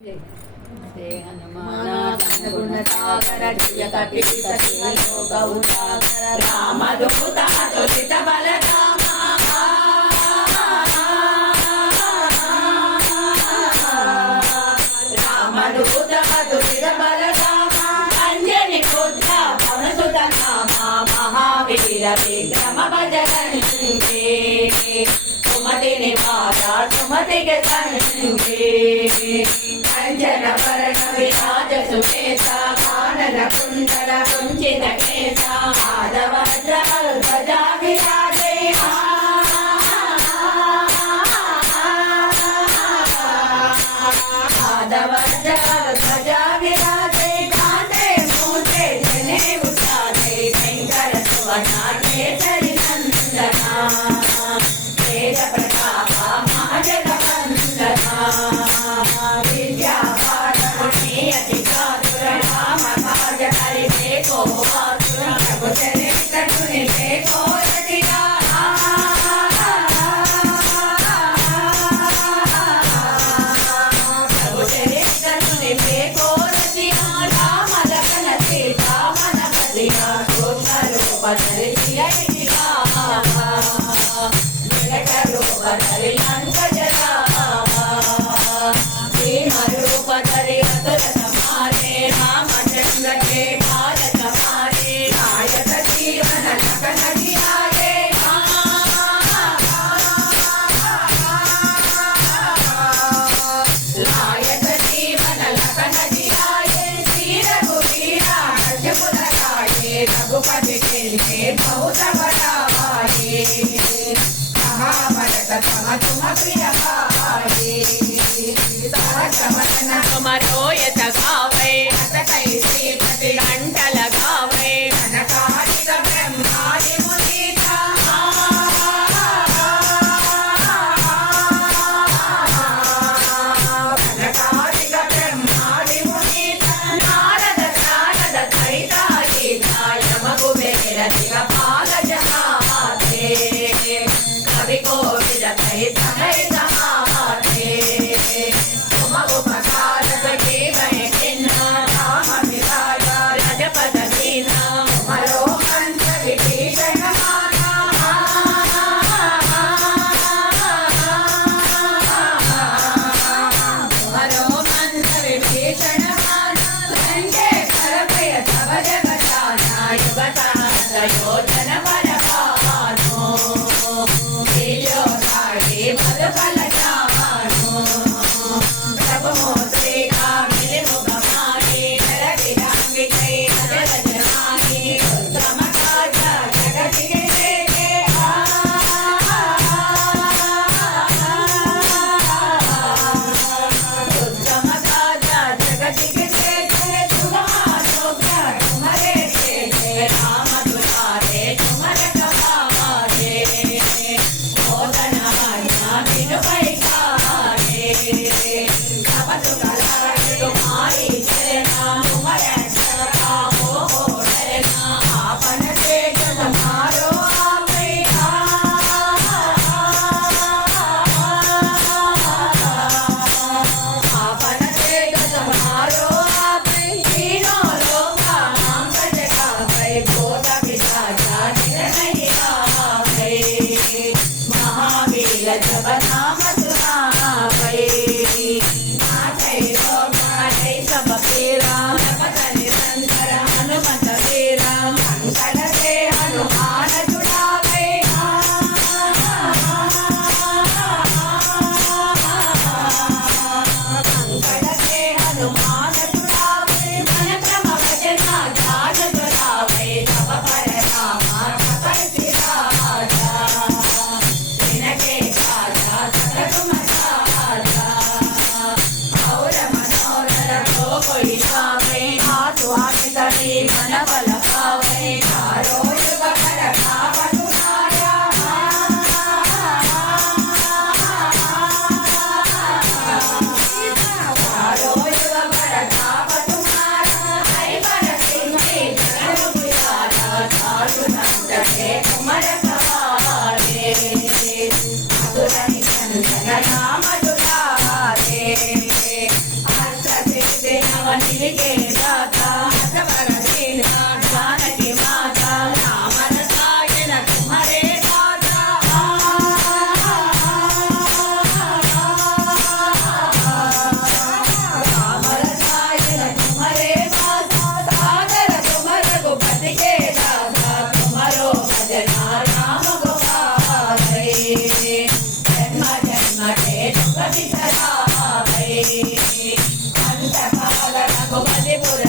ते हनुमानागुणसागर जय कपीश तिमिरो गौरागर रामदूत अतुलित बलधामा रामदूत अतुलित बलधामा अंजनी पुत्र पवनसुत नामा महावीर विक्रम बजरंगी सुमति निवास सुमति के संगी कंचन वरण विराज सुकेसा कानन कुंडल कुंचित केसा पादवज्र ध्वजा विराजे पादवज्र ध्वजा विराजे कांधे मूर्ते जने उठाते शंकर सुवना केसरी नंदना तेज प्रताप महाजगवंदना रामचंद्र के भारत हमारे नायक जीवन लखन जियाए नायक जीवन लखन जियाए श्री रघुवीरा रघुकुल गाये रघुपति के बहुत बड़ा भाई महाभारत तुम प्रिय भाई सहस्रवदन तुमरो यत गावे श्रीपति घंट लगावे कनकादिक ब्रह्मादि मुनीता कनकादिक ब्रह्मादि मुनीता नारद नारद सहिता गीता यम कुबेर दिगपाल जहाते कवि कोविद सहित सहित महाते तुम उपकार के गए राम నిలిగే దాత అసవర దీన జానకి మాత రామ రసాయన తుమరే దాత రామ రసాయన తుమరే దాత సాగర తుమర రఘుపతి के दाता तुम्हारो भजना राम गोपाल जन्म जन्म के दुख बिसरा अंत काल रघुपति पुर